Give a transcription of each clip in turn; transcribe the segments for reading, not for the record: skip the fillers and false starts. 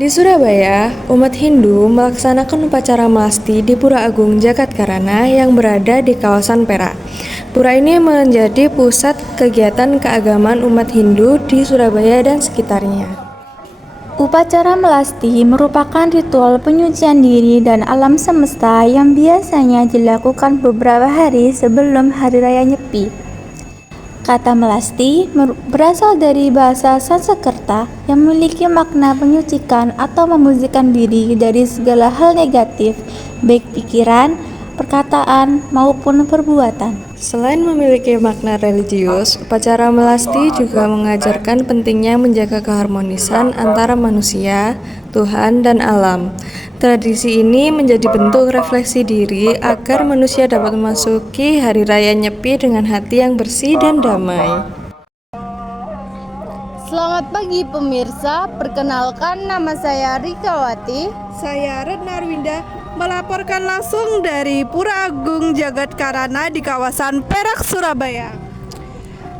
Di Surabaya, umat Hindu melaksanakan upacara melasti di Pura Agung Jagatkarana yang berada di kawasan Perak. Pura ini menjadi pusat kegiatan keagamaan umat Hindu di Surabaya dan sekitarnya. Upacara melasti merupakan ritual penyucian diri dan alam semesta yang biasanya dilakukan beberapa hari sebelum Hari Raya Nyepi. Kata melasti berasal dari bahasa Sanskerta yang memiliki makna menyucikan atau membersihkan diri dari segala hal negatif, baik pikiran, perkataan, maupun perbuatan. Selain memiliki makna religius, upacara melasti juga mengajarkan pentingnya menjaga keharmonisan antara manusia, Tuhan, dan alam. Tradisi ini menjadi bentuk refleksi diri agar manusia dapat memasuki Hari Raya Nyepi dengan hati yang bersih dan damai. Selamat pagi pemirsa, perkenalkan nama saya Rikawati. Saya Retna Arwinda melaporkan langsung dari Pura Agung Jagatkarana di kawasan Perak, Surabaya.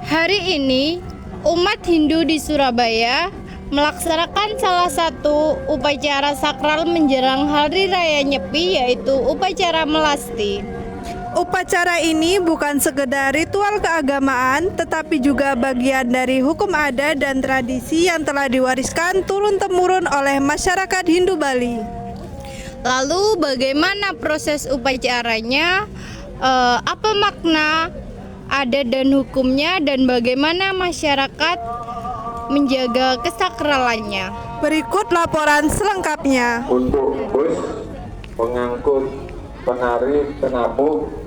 Hari ini, umat Hindu di Surabaya melaksanakan salah satu upacara sakral menjelang Hari Raya Nyepi, yaitu upacara melasti. Upacara ini bukan sekedar ritual keagamaan, tetapi juga bagian dari hukum adat dan tradisi yang telah diwariskan turun-temurun oleh masyarakat Hindu Bali. Lalu bagaimana proses upacaranya, apa makna adat dan hukumnya, dan bagaimana masyarakat menjaga kesakralannya? Berikut laporan selengkapnya. Untuk bus pengangkut penari penabuh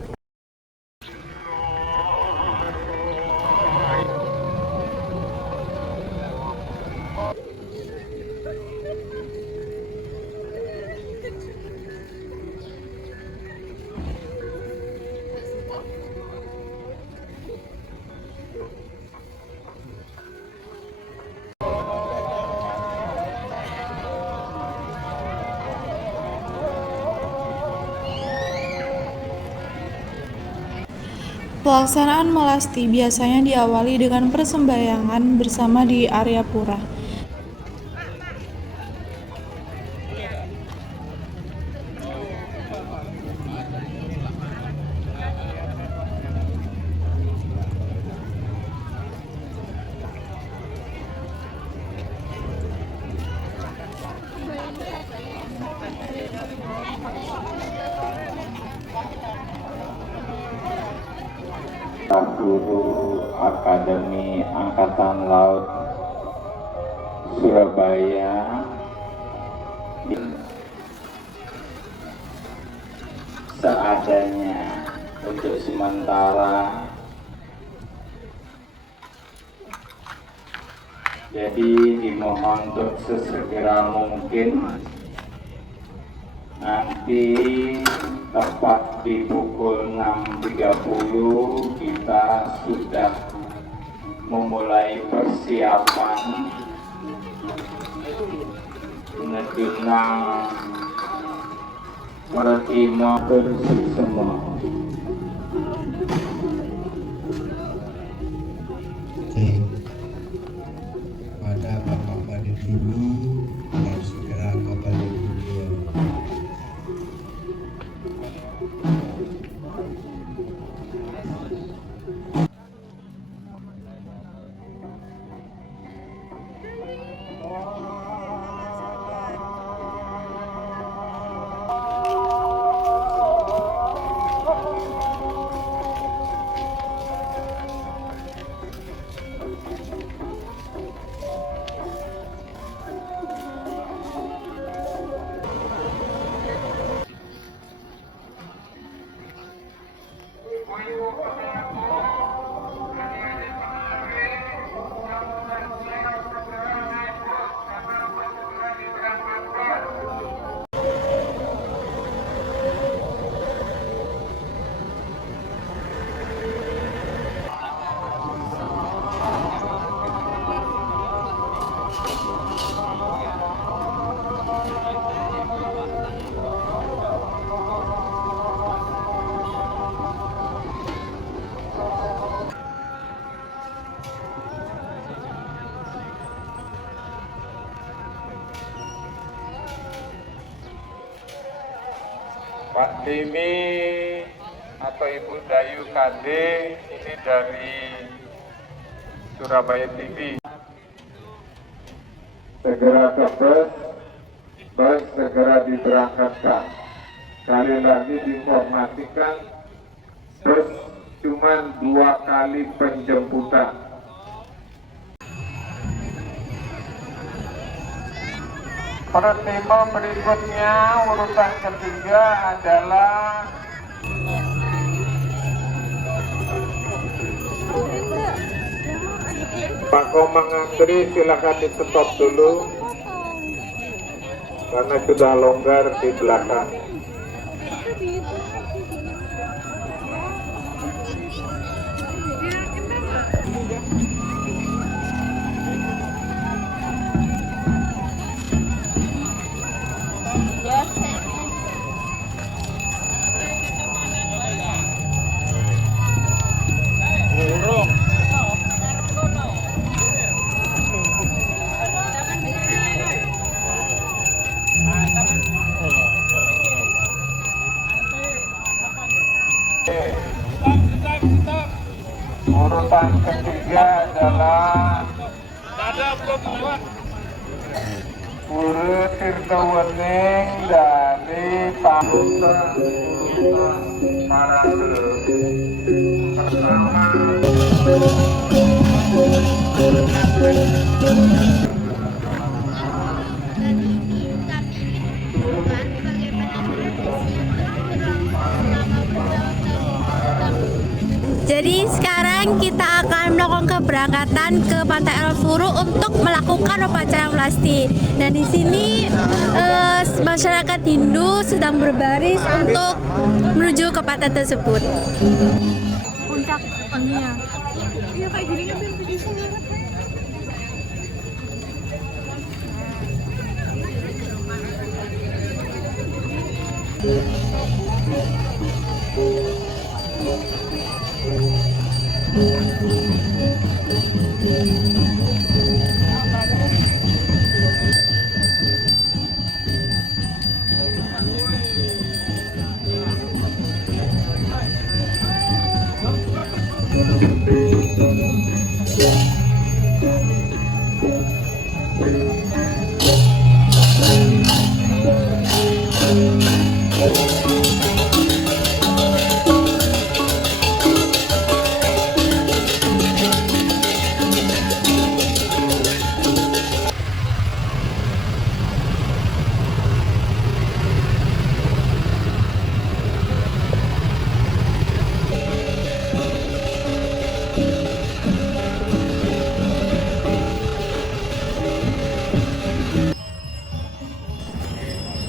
Pelaksanaan melasti biasanya diawali dengan persembahyangan bersama di area pura. Guru Akademi Angkatan Laut Surabaya seadanya untuk sementara. Jadi dimohon untuk sesegera mungkin nanti tepat di pukul 6.30 kita sudah memulai persiapan ngedunang pertima bersih semua. Pada Bapak Kadif ini harus segera kembali ke beliau. Pak Dini atau Ibu Dayu Kade ini dari Surabaya TV. Segera ke bus segera diberangkatkan. Sekali lagi diinformasikan, bus cuma 2 kali penjemputan. Peristiwa berikutnya urutan ketiga adalah Pak Komang Antri, silakan di stop dulu karena sudah longgar di belakang. Urutan ketiga adalah Pura Tirtawening dari Pak Huta Marande bersama Jadi sekarang kita akan melakukan keberangkatan ke Pantai El Furu untuk melakukan upacara melasti. Dan di sini masyarakat Hindu sedang berbaris untuk menuju ke pantai tersebut. Puncak ininya. Iya kayak gini kan di sini.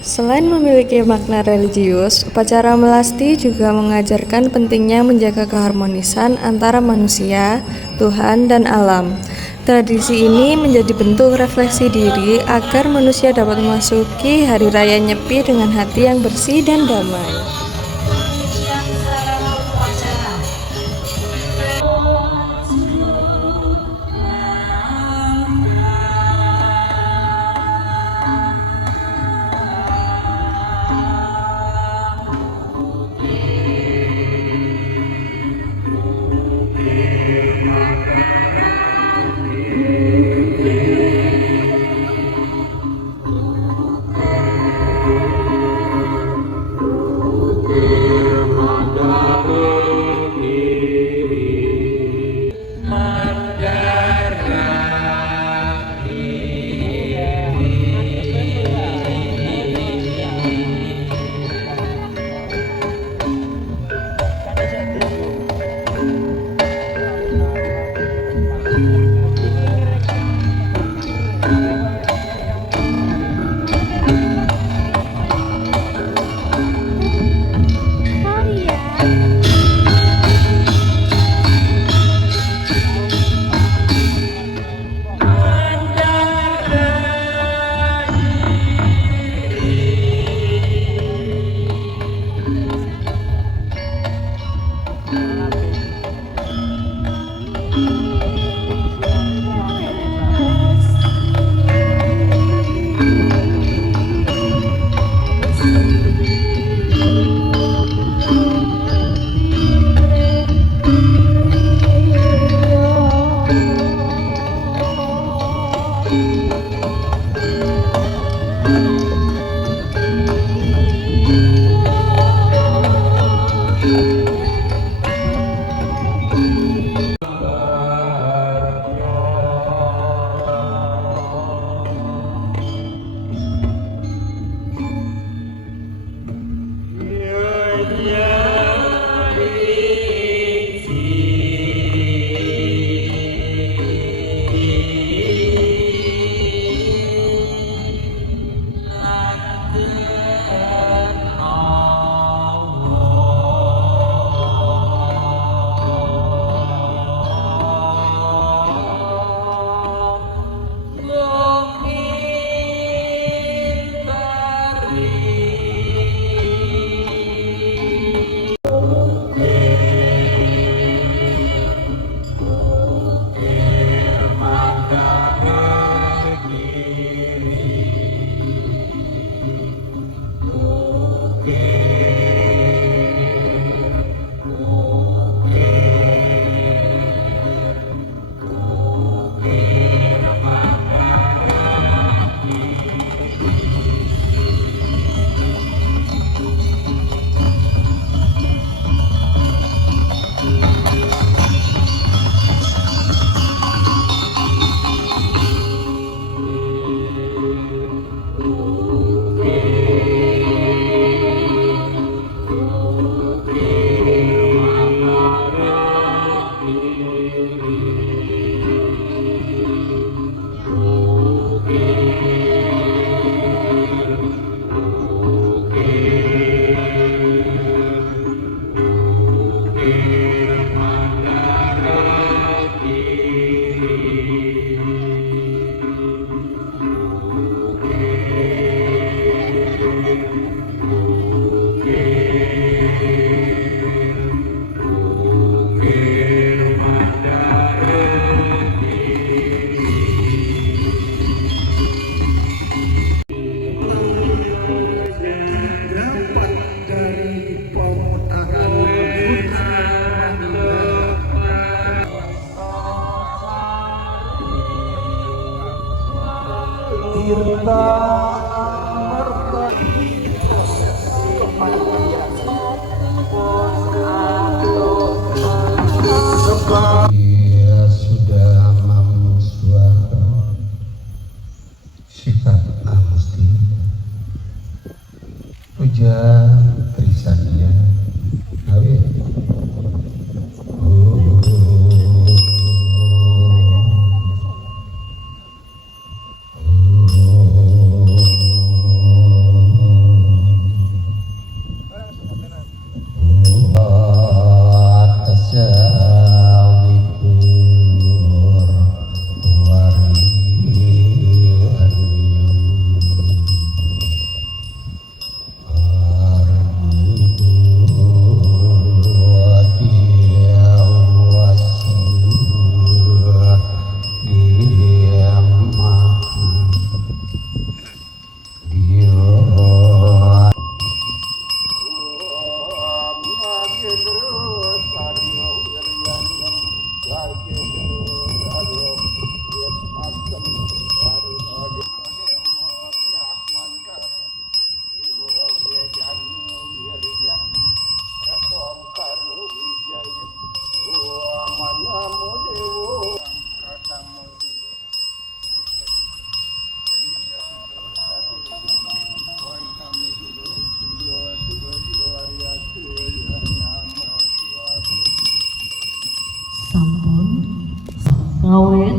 Selain memiliki makna religius, upacara melasti juga mengajarkan pentingnya menjaga keharmonisan antara manusia, Tuhan, dan alam. Tradisi ini menjadi bentuk refleksi diri agar manusia dapat memasuki Hari Raya Nyepi dengan hati yang bersih dan damai. Dia sudah mampu suara sifat amusti puja trisadia awe sampun ngawet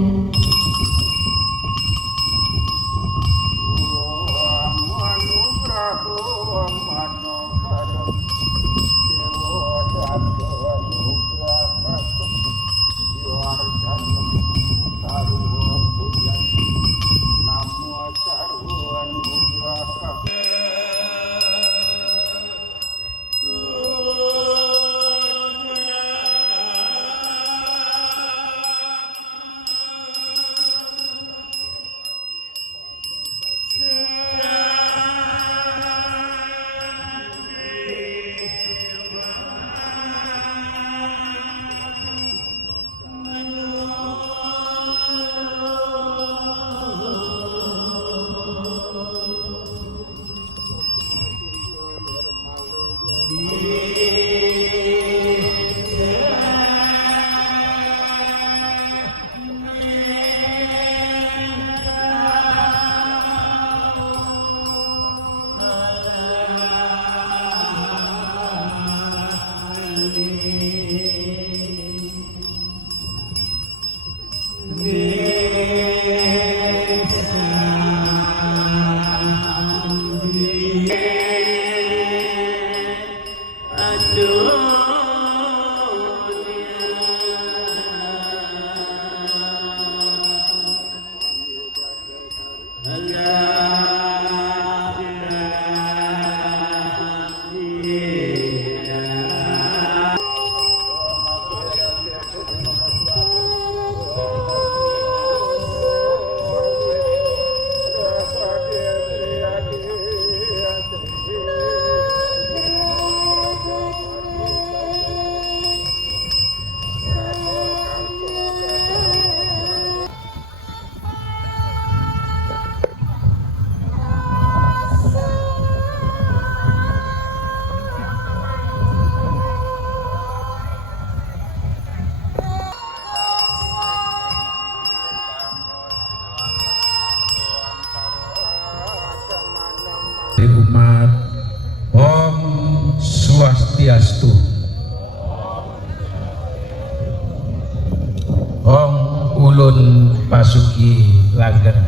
umat Om Swastiastu. ulun Basuki langgeng.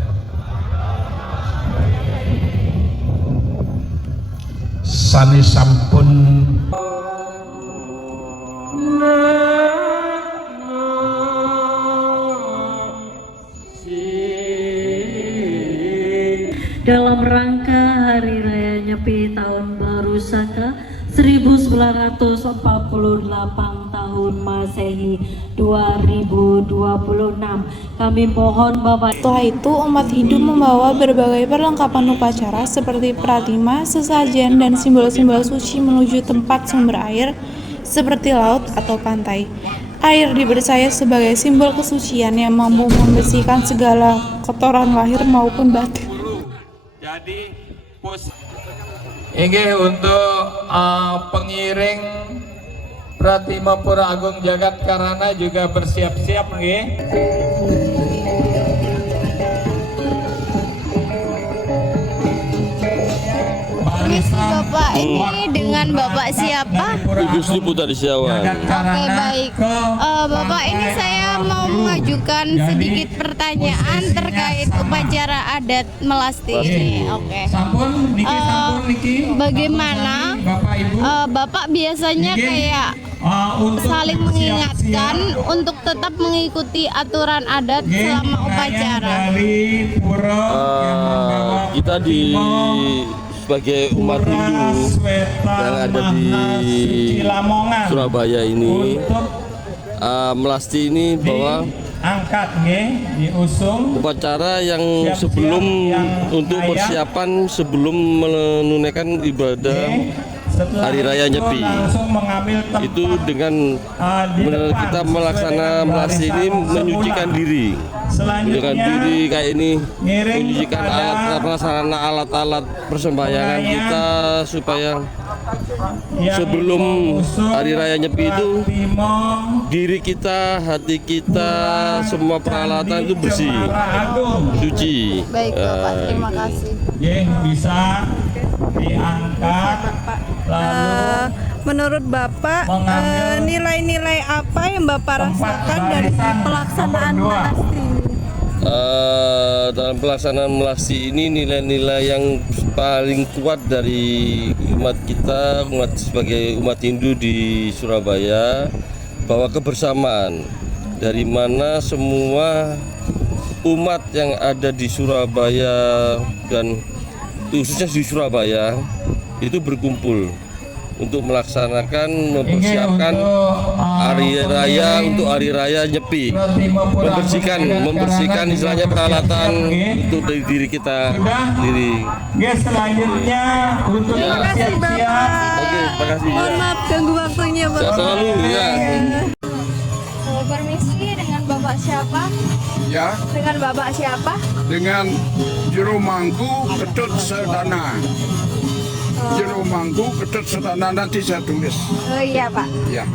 Sampun dalam rangka Hari Raya Nyepi Tahun Baru Saka 1948 tahun Masehi 2026. Kami mohon Bapak. Setelah itu, umat Hindu membawa berbagai perlengkapan upacara seperti pratima, sesajen, dan simbol-simbol suci menuju tempat sumber air seperti laut atau pantai. Air dipercaya sebagai simbol kesucian yang mampu membersihkan segala kotoran lahir maupun batin. Jadi ini untuk pengiring Pratima Pura Agung Jagat Karana juga bersiap-siap nggih. Bapak ini dengan Bapak siapa? Gusti Putra Siawan. Oke, baik. Bapak ini saya mau mengajukan sedikit pertanyaan terkait upacara adat Melasti ini. Oke. Bagaimana Bapak biasanya kayak saling mengingatkan untuk tetap mengikuti aturan adat selama upacara? Kita sebagai umat Hindu yang ada di Surabaya ini, Melasti ini bahwa upacara yang sebelum untuk persiapan sebelum menunaikan ibadah Hari Raya Nyepi itu dengan kita melaksanakan Melasti ini menyucikan diri kayak ini, menyucikan alat-alat persembahyangan kita supaya sebelum Hari Raya Nyepi itu diri kita, hati kita, semua peralatan itu bersih, suci. Baik Bapak, terima kasih. Bisa diangkat. Menurut Bapak, nilai-nilai apa yang Bapak rasakan dari pelaksanaan Melasti ini? Dalam pelaksanaan Melasti ini nilai-nilai yang paling kuat dari umat kita, sebagai umat Hindu di Surabaya, bahwa kebersamaan dari mana semua umat yang ada di Surabaya dan khususnya di Surabaya itu berkumpul untuk melaksanakan, mempersiapkan hari raya untuk Hari Raya Nyepi, membersihkan istilahnya peralatan untuk dari diri kita sendiri. Selanjutnya untuk kasih Bapak. Oke, terima kasih. Mohon maaf ganggu waktunya Bapak. Sehat selalu ya. Permisi, dengan Bapak siapa? Ya, Dengan Bapak siapa? dengan Juru Mangku Ketut Sedana. Juru Mangku Ketut Sedana, nanti saya tulis. Oh iya Pak. Ya.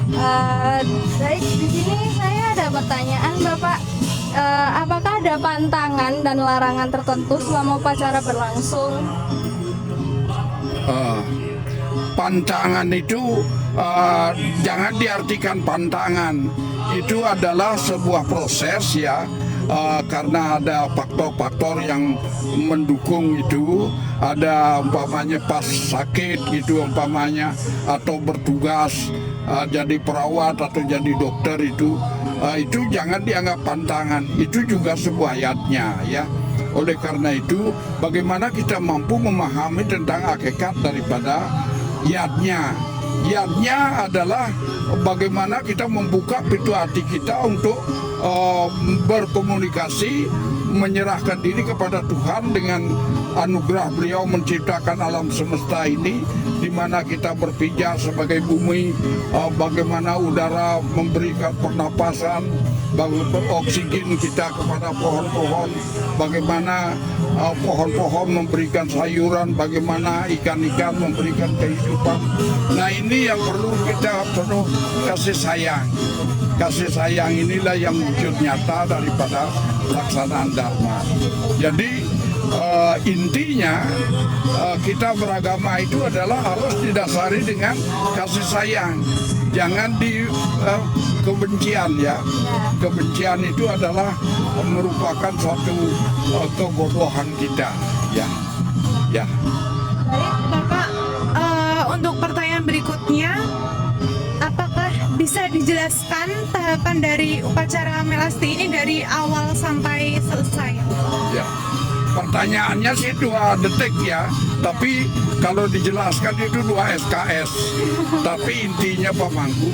Baik, di sini saya ada pertanyaan Bapak. Apakah ada pantangan dan larangan tertentu selama upacara berlangsung? Pantangan itu jangan diartikan pantangan. Itu adalah sebuah proses ya. Karena ada faktor-faktor yang mendukung itu, ada umpamanya pas sakit gitu umpamanya, atau bertugas jadi perawat atau jadi dokter itu jangan dianggap pantangan, itu juga sebuah ayatnya ya. Oleh karena itu bagaimana kita mampu memahami tentang hakikat daripada yatnya. Yatnya adalah bagaimana kita membuka pintu hati kita untuk berkomunikasi, menyerahkan diri kepada Tuhan dengan anugerah beliau menciptakan alam semesta ini, di mana kita berpijak sebagai bumi, bagaimana udara memberikan pernapasan, oksigen kita kepada pohon-pohon, bagaimana pohon-pohon memberikan sayuran, bagaimana ikan-ikan memberikan kehidupan. Nah ini yang kita perlu kasih sayang. Kasih sayang inilah yang wujud nyata daripada pelaksanaan Dharma. Jadi intinya kita beragama itu adalah harus didasari dengan kasih sayang. jangan di kebencian ya. Kebencian itu adalah merupakan suatu kebodohan kita ya. Ya. Baik, Bapak, untuk pertanyaan berikutnya, apakah bisa dijelaskan tahapan dari upacara melasti ini dari awal sampai selesai? Ya. Pertanyaannya sih 2 detik ya, tapi kalau dijelaskan itu 2 SKS. Tapi intinya Pak Mangku,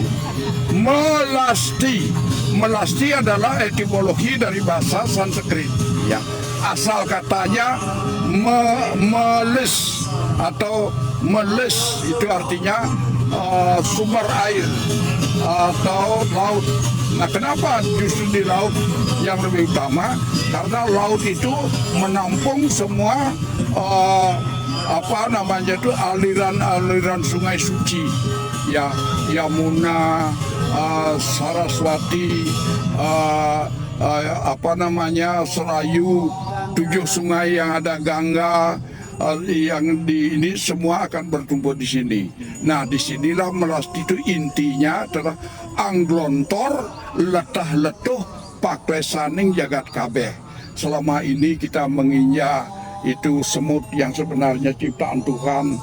melasti. Melasti adalah etimologi dari bahasa Sanskrit. Ya. Asal katanya melis atau melis itu artinya sumber air atau laut. Nah, kenapa justru di laut yang lebih utama? Karena laut itu menampung semua aliran-aliran sungai suci, ya, Yamuna, Saraswati, Serayu, 7 sungai yang ada Gangga. Yang ini semua akan berkumpul di sini. Nah, disinilah melasti itu intinya adalah angglontor letah letuh paklesaning jagat kabeh. Selama ini kita menginjak itu semut yang sebenarnya ciptaan Tuhan,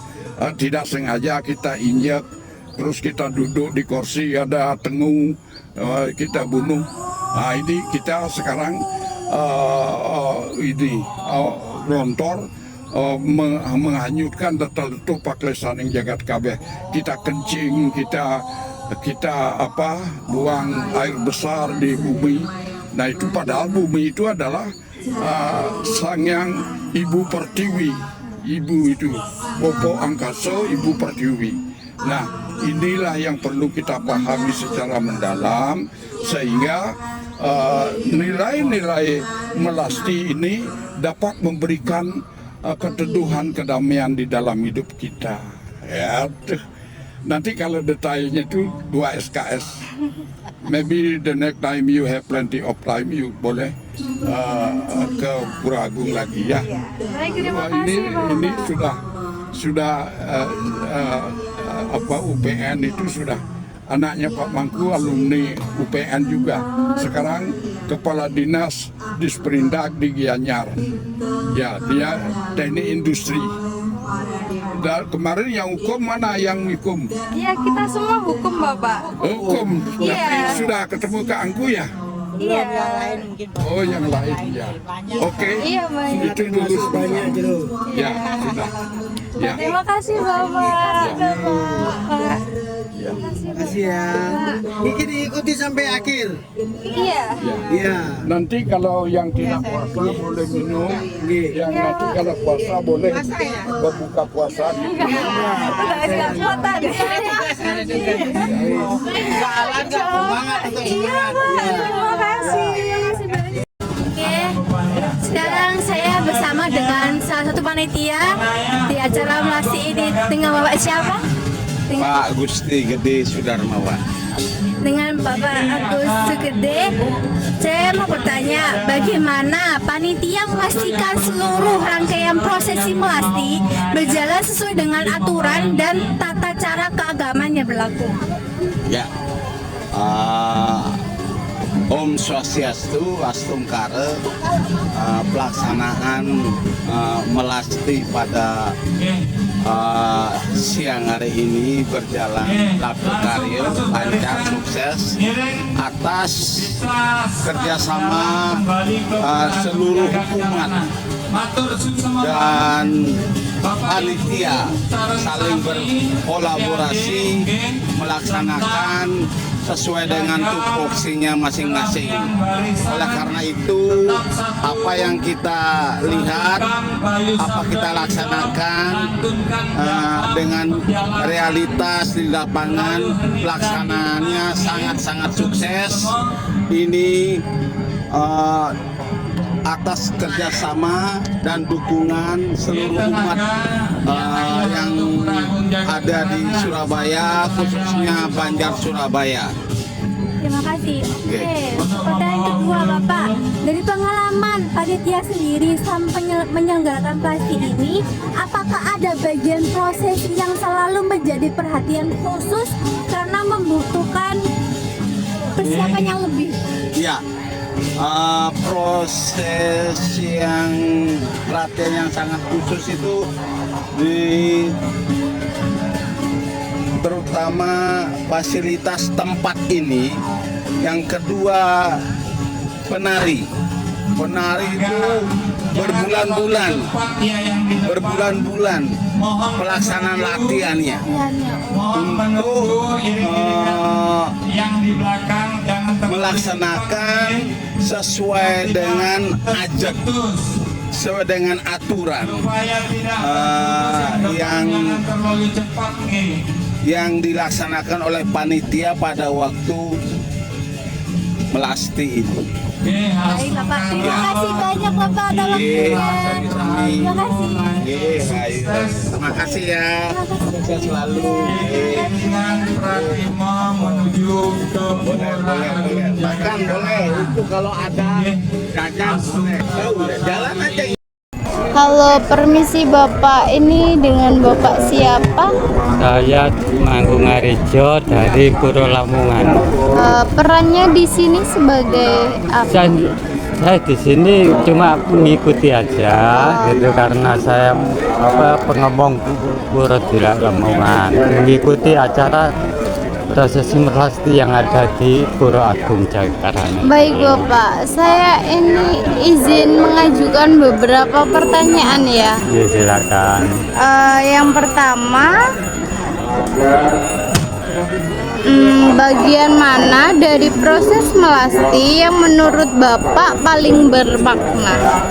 tidak sengaja kita injak, terus kita duduk di kursi ada tengu, kita bunuh. Nah, ini kita sekarang lontor menghanyutkan letuh paklesaning jagat kabeh. Kita kencing, kita buang air besar di bumi. Nah, itu padahal bumi itu adalah sangyang ibu pertiwi, ibu itu pokok angkasa, ibu pertiwi. Nah, inilah yang perlu kita pahami secara mendalam sehingga nilai-nilai melasti ini dapat memberikan keteduhan, kedamaian di dalam hidup kita. Ya, nanti kalau detailnya itu 2 SKS. Maybe the next time you have plenty of time, you boleh ke Pura Agung lagi ya. Baik, terima kasih, ini sudah UPN itu sudah anaknya Pak Mangku alumni UPN juga. Sekarang Kepala Dinas Disperindak di Gianyar. Ya, dia teknik industri. Dan kemarin yang hukum mana yang hukum? Iya, kita semua hukum, Bapak. Hukum. Iya. Tapi sudah ketemu Kak Angku ya? Iya. Oh, yang lain ya. Oke. Iya, banyak. Itu dulu banyak dulu. Ya, sudah. Ya. Terima kasih, Bapak. Bapak. Kasih ya. Ini diikuti sampai akhir. Iya. Iya. Nanti kalau yang tidak puasa boleh minum, yang nanti kalau puasa boleh berbuka puasa. Udah kota deh. Salah nggak semangat untuk semangat. Terima kasih. Oke, sekarang saya bersama dengan salah satu panitia di acara melasti ini dengan Bapak siapa? Pak Gusti Gede Sudarmawan. Dengan Bapak Agus Sugede, saya mau bertanya bagaimana panitia memastikan seluruh rangkaian prosesi melasti berjalan sesuai dengan aturan dan tata cara keagamaan yang berlaku. Ya, Om Swastiastu, Astungkare, pelaksanaan melasti pada siang hari ini berjalan laboratorium lancar sukses atas kerjasama seluruh umat dan panitia saling berkolaborasi melaksanakan sesuai dengan tupoksinya masing-masing. Oleh karena itu, apa yang kita lihat, apa kita laksanakan dengan realitas di lapangan, pelaksanaannya sangat-sangat sukses. Ini atas kerjasama dan dukungan seluruh umat yang ada di Surabaya, khususnya Banjar Surabaya. Terima kasih. Oke, pertanyaan kedua Bapak, dari pengalaman panitia sendiri sampai menyelenggarakan melasti ini, apakah ada bagian proses yang selalu menjadi perhatian khusus karena membutuhkan persiapan yang lebih. Ya, proses yang latihan yang sangat khusus itu terutama fasilitas tempat ini. Yang kedua, penari itu berbulan-bulan pelaksanaan latihannya untuk melaksanakan sesuai dengan sesuai dengan aturan yang dilaksanakan oleh panitia pada waktu melasti ini. Baik Bapak, terima kasih banyak Bapak atas waktunya. Terima kasih. Terima kasih ya. Sukses selalu. Pratima menuju ke Boleh. Bahkan boleh itu kalau ada jajan boleh. Jalan aja. Halo, permisi Bapak, ini dengan Bapak siapa? Saya Manggung Arejo dari Puro Lamongan. Perannya di sini sebagai apa? Saya di sini cuma mengikuti aja, gitu karena saya pengomong Puro di Lamongan, mengikuti acara prosesi melasti yang ada di Puro Agung Jakarta. Baik Bapak, saya ini izin mengajukan beberapa pertanyaan ya. Ya, silakan. Yang pertama, bagian mana dari proses melasti yang menurut Bapak paling bermakna?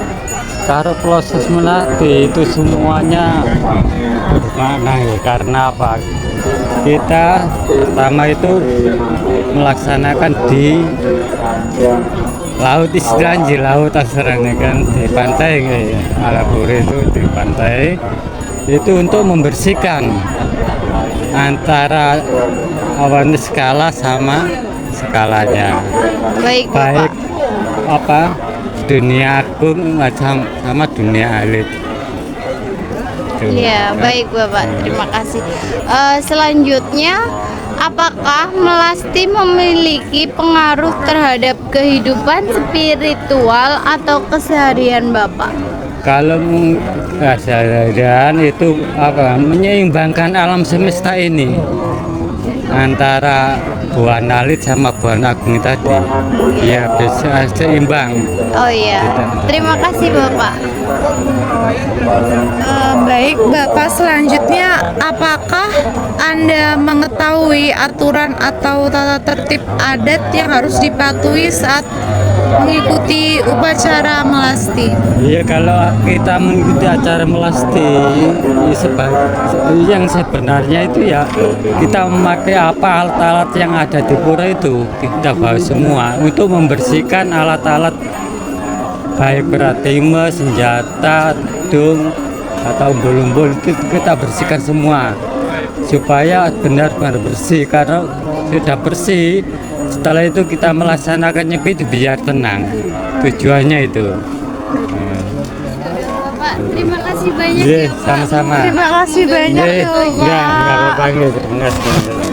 Kalau proses melatih itu semuanya bermakna ya, karena apa? Kita pertama itu melaksanakan di laut, istilahnya di laut asranya kan, di pantai ya, Alapuri itu di pantai itu untuk membersihkan antara awan skala sama skalanya. Baik Bapak. Apa dunia agung macam sama dunia alit. Iya, baik Bapak, terima kasih. Selanjutnya, apakah melasti memiliki pengaruh terhadap kehidupan spiritual atau keseharian Bapak? Kalau keseharian itu menyeimbangkan alam semesta ini antara buah nalit sama buah agung tadi, ya bisa seimbang. Oh iya, terima kasih Bapak. Baik Bapak, selanjutnya apakah Anda mengetahui aturan atau tata tertib adat yang harus dipatuhi saat mengikuti upacara melasti? Iya, kalau kita mengikuti acara melasti yang sebenarnya itu ya kita memakai apa alat-alat yang ada di pura itu kita bawa semua untuk membersihkan alat-alat baik pratima, senjata, dung atau umbul-umbul itu kita bersihkan semua supaya benar-benar bersih. Karena sudah bersih, setelah itu kita melaksanakan nyepi itu biar tenang, tujuannya itu. Bapak, terima kasih banyak Ya, ya Pak. sama-sama. Terima kasih banyak. Enggak apa-apa, terima kasih.